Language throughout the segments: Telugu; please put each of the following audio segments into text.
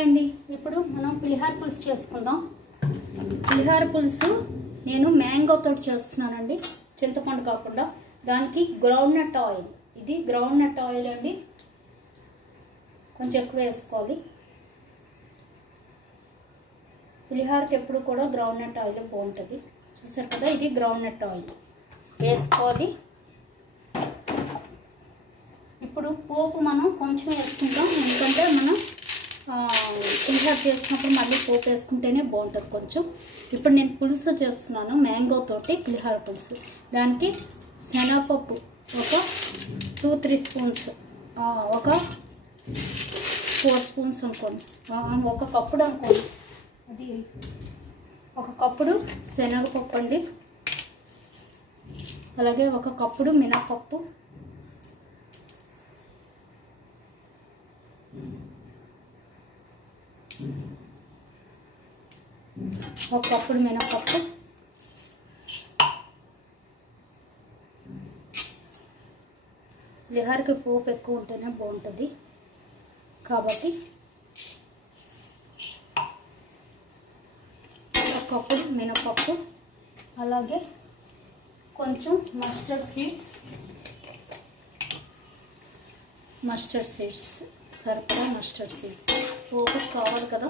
హాయ్ అండి. ఇప్పుడు మనం పులిహార పులుసు చేసుకుందాం. పులిహార పులుసు నేను మ్యాంగో తోటి చేస్తున్నానండి, చింతపండు కాకుండా. దానికి గ్రౌండ్ నట్ ఆయిల్, ఇది గ్రౌండ్ నట్ ఆయిల్ అండి, కొంచెం ఎక్కువ వేసుకోవాలి. పులిహారకి ఎప్పుడు కూడా గ్రౌండ్ నట్ ఆయిల్ బాగుంటుంది. చూసారు కదా, ఇది గ్రౌండ్ నట్ ఆయిల్ వేసుకోవాలి. ఇప్పుడు పోపు మనం కొంచెం వేసుకుంటాం, ఎందుకంటే మనం పులిహార చేసినప్పుడు మళ్ళీ పోపు వేసుకుంటేనే బాగుంటుంది కొంచెం. ఇప్పుడు నేను పులుసు చేస్తున్నాను, మ్యాంగో తోటి పులిహార పులుసు. దానికి శనగపప్పు ఒక 2-3 స్పూన్స్, ఒక 4 స్పూన్స్ అనుకోండి, ఒక కప్పుడు అనుకోండి. అది ఒక కప్పుడు శనగపప్పు అండి, అలాగే ఒక కప్పుడు మినపప్పు, ఒక కప్పుడు మినపప్పు, పులిహారకి పోపు ఎక్కువ ఉంటేనే బాగుంటుంది కాబట్టి ఒక కప్పుడు మినపప్పు, అలాగే కొంచెం మస్టర్డ్ సీడ్స్ సరిపడా మస్టర్డ్ సీడ్స్. పోపు కావాలి కదా,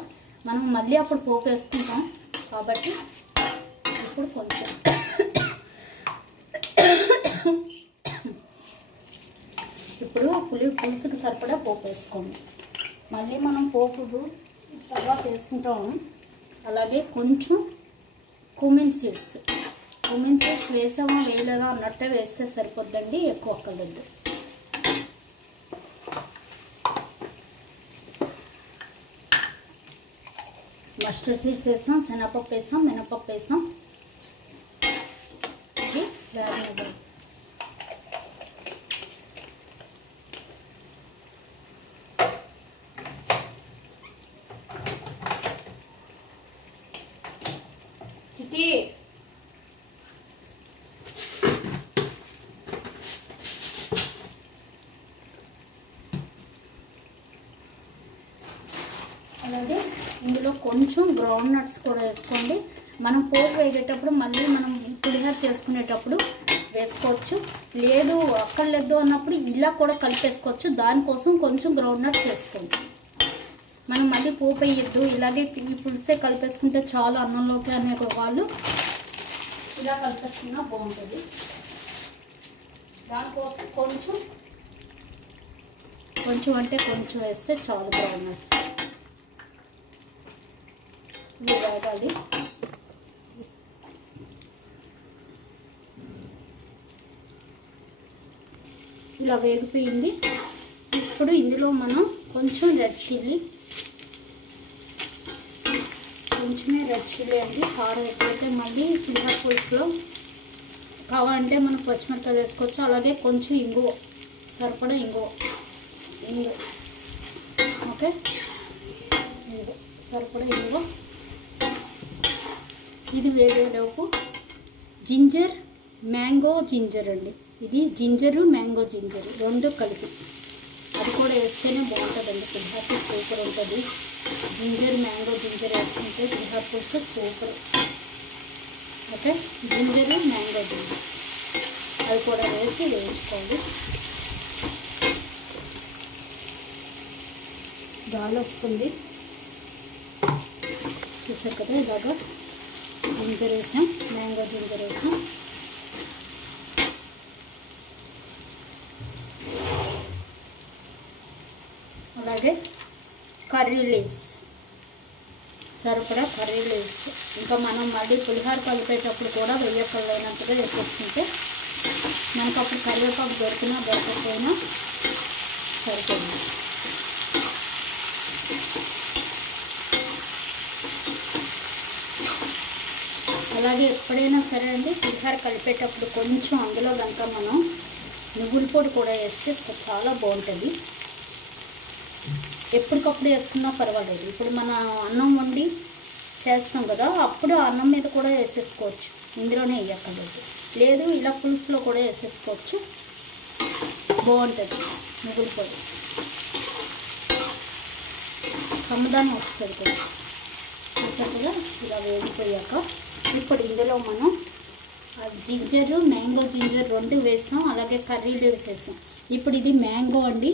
మనం మళ్ళీ అప్పుడు పోపు వేసుకుంటాం కాబట్టి ఇప్పుడు కొంచెం. ఇప్పుడు పులుసుకి సరిపడా పోపు వేసుకోండి, మళ్ళీ మనం పోపు తర్వాత వేసుకుంటాము. అలాగే కొంచెం కుమిన్ సీడ్స్ వేసామా వేయలేదా అన్నట్టే వేస్తే సరిపోద్దండి, ఎక్కువ అక్కర్లేదు. మస్టర్డ్ సీడ్స్ వేసాం, శనగపప్పు వేసాం, మినపప్పు వేసాం. చిటి అలాగే ఇందులో కొంచెం గ్రౌండ్ నట్స్ కూడా వేసుకోండి. మనం పోపు వేసేటప్పుడు మళ్ళీ మనం పులిహార చేసుకునేటప్పుడు వేసుకోవచ్చు, లేదు అక్కర్లేదు అన్నప్పుడు ఇలా కూడా కలిపేసుకోవచ్చు. దానికోసం కొంచెం గ్రౌండ్ నట్స్ వేసుకోండి. మనం మళ్ళీ పోపు వేయద్దు, ఇలాగే పులుసే కలిపేసుకుంటే చాలు అన్నంలోకి అనే వాళ్ళు ఇలా కలిపేసుకున్నా బాగుంటుంది. దానికోసం కొంచెం అంటే కొంచెం వేస్తే చాలు గ్రౌండ్ నట్స్. ఇది వేగాలి. ఇలా వేగిపోయింది. ఇప్పుడు ఇందులో మనం కొంచెం రెడ్ చిల్లీ, కొంచెమే రెడ్ చిల్లీ అండి, కారం ఎక్కువైతే మళ్ళీ పులిహార పులుసులో కావాలంటే మనం పచ్చిమిరపకాయలు వేసుకోవచ్చు. అలాగే కొంచెం ఇంగువ, సరిపడా ఇంగువ, ఓకే, సరిపడా ఇంగువ. ఇది వేగేలోపు మ్యాంగో జింజర్ అండి, ఇది జింజరు మ్యాంగో జింజర్ రెండు కలిపి, అది కూడా వేస్తేనే బాగుంటుందండి. పులిహార పులుసు సూపర్ ఉంటుంది. మ్యాంగో జింజర్ వేసుకుంటే పులిహార పులుసు సూపర్. ఓకే, మ్యాంగో జింజర్ అది కూడా వేసి వేయించుకోవాలి. గాలి వస్తుంది, చూసారు కదా. ఇలాగా జింజర్ వేసాం, మ్యాంగో జింజర్ వేసాం. అలాగే కర్రీ లీవ్స్, సరిపడా కర్రీ లీవ్స్. ఇంకా మనం మళ్ళీ పులిహార కలిపేటప్పుడు కూడా వెయ్యకలేనట్టుగా వేసేసుకుంటే మనకు అప్పుడు కరివేపాకు దొరకపోయినా సరిపోయింది. అలాగే ఎప్పుడైనా సరే అండి, పులిహార కలిపేటప్పుడు కొంచెం అందులో కనుక మనం నువ్వుల పొడి కూడా వేస్తే చాలా బాగుంటుంది. ఎప్పటికప్పుడు వేసుకున్నా పర్వాలేదు. ఇప్పుడు మన అన్నం వండి చేస్తాం కదా, అప్పుడు అన్నం మీద కూడా వేసేసుకోవచ్చు, ఇందులోనే వేయక్కర్లేదు. లేదు ఇలా పులుసులో కూడా వేసేసుకోవచ్చు, బాగుంటుంది నువ్వుల పొడి. కమ్మదాన్ని వస్తుంది కదా. చూసారు కదా ఇలా వేగిపోయాక ఇప్పుడు ఇందులో మనం జింజరు మ్యాంగో జింజర్ 2 వేసాం, అలాగే కర్రీ లీవ్స్ వేసాం. ఇప్పుడు ఇది మ్యాంగో అండి.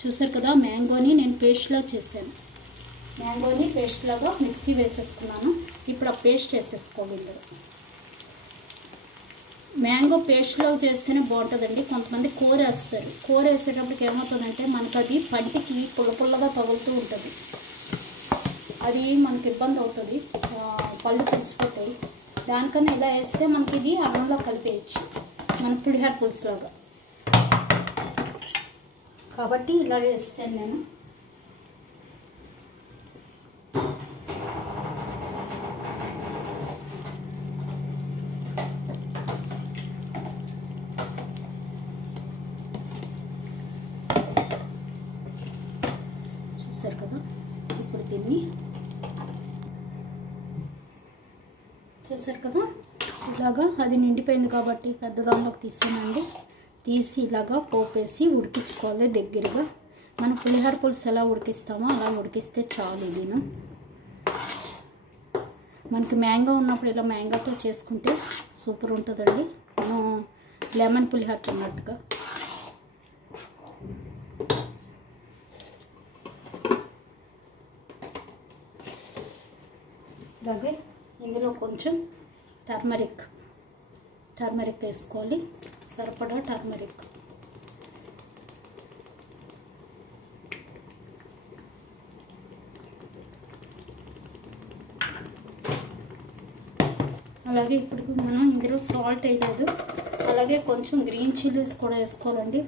చూసారు కదా మ్యాంగోని నేను పేస్ట్లా చేశాను. మ్యాంగోని పేస్ట్ లాగా మిక్సీ వేసేసుకున్నాను. ఇప్పుడు ఆ పేస్ట్ వేసేసుకోవాలి ఇందులో. మ్యాంగో పేస్ట్లో చేస్తేనే బాగుంటుందండి. కొంతమంది కూర వేస్తారు. కూర వేసేటప్పటికి ఏమవుతుందంటే మనకు అది పంటికి పుల్లగా తగులుతూ ఉంటుంది. అది మనకి ఇబ్బంది అవుతుంది, పళ్ళు పులిసిపోతాయి. దానికన్నా ఇలా వేస్తే మనకి ఇది అన్నంలో కలిపేయచ్చు, మన పులిహోర పులుసులాగా. కాబట్టి ఇలా వేస్తాను నేను. చూసారు కదా ఇప్పుడు దీన్ని చూసారు కదా ఇలాగా అది నిండిపోయింది కాబట్టి పెద్ద దానిలోకి తీసానండి. తీసి ఇలాగా పోపేసి ఉడికించుకోవాలి దగ్గరగా. మనం పులిహోర పులుసు ఎలా ఉడికిస్తామో అలా ఉడికిస్తే చాలు. ఇది మనకి మ్యాంగో ఉన్నప్పుడు ఇలా మ్యాంగోతో చేసుకుంటే సూపర్ ఉంటుందండి. మనం లెమన్ పులిహోర తిన్నట్టుగా. అలాగే ఇందులో కొంచెం టర్మరిక్ వేసుకోవాలి, సరిపడా టర్మరిక్. అలాగే ఇప్పుడు మనం ఇందులో సాల్ట్ వేయలేదు. అలాగే కొంచెం గ్రీన్ చిల్లీస్ కూడా వేసుకోవాలండి.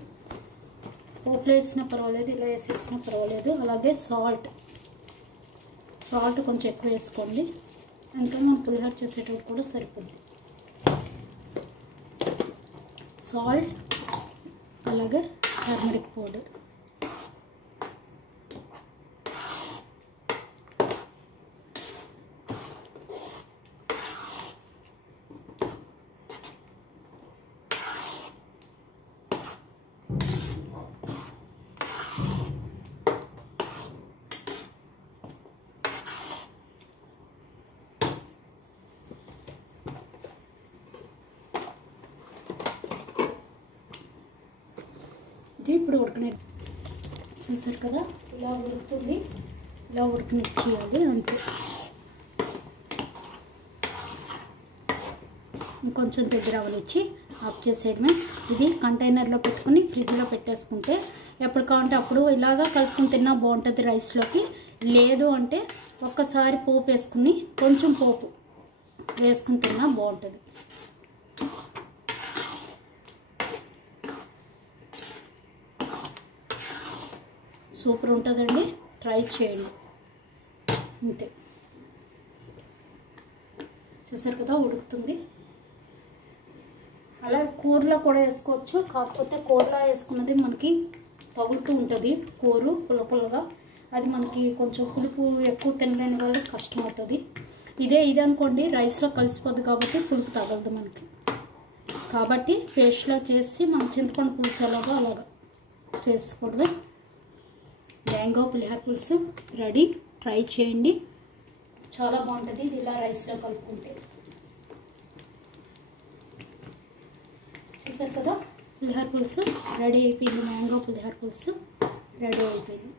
పోపులో వేసినా పర్వాలేదు, ఇలా వేసేసినా పర్వాలేదు. అలాగే సాల్ట్ కొంచెం ఎక్కువ వేసుకోండి, ఇంకా మనం పులిహోర చేసేటప్పుడు కూడా సరిపోద్ది. సాల్ట్ అలాగే టర్మరిక్ పౌడర్. ఇప్పుడు చూసారు కదా ఇలా ఉడుకుతుంది. ఇలా ఉడకనిచ్చేయాలి అంతే. ఇంకొంచెం దగ్గర అవనిచ్చి ఆఫ్ చేసేయడమే. ఇది కంటైనర్లో పెట్టుకుని ఫ్రిడ్జ్లో పెట్టేసుకుంటే ఎప్పుడు కావాలంటే అప్పుడు ఇలాగా కలుపుకుని తిన్నా బాగుంటుంది రైస్లోకి. లేదు అంటే ఒక్కసారి పోపు వేసుకుని కొంచెం పోపు వేసుకుని తిన్నా బాగుంటుంది. సూపర్ ఉంటుందండి, ట్రై చేయండి. అంతే. చూసారు కదా ఉడుకుతుంది. అలా కూరలో కూడా వేసుకోవచ్చు, కాకపోతే కూరలో వేసుకున్నది మనకి తగులుతూ ఉంటుంది కూర పుల్లగా. అది మనకి కొంచెం పులుపు ఎక్కువ తినలేని వాళ్ళకి కష్టం అవుతుంది. ఇది అనుకోండి రైస్లో కలిసిపోద్ది కాబట్టి పులుపు తగలదు మనకి. కాబట్టి పేస్ట్లో చేసి మనం చింతపండు పులుసు ఎలాగో అలాగా చేసుకోవడమే. మ్యాంగో పులిహోర పులుసు రెడీ. ట్రై చేయండి, చాలా బాగుంటుంది ఇది ఇలా రైస్లో కలుపుకుంటే. చూసారు కదా పులిహోర పులుసు రెడీ అయిపోయింది. మ్యాంగో పులిహోర పులుసు రెడీ అయిపోయింది.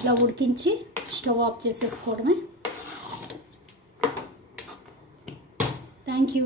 ఇలా ఉడికించి స్టవ్ ఆఫ్ చేసేసుకోవడమే. Thank you.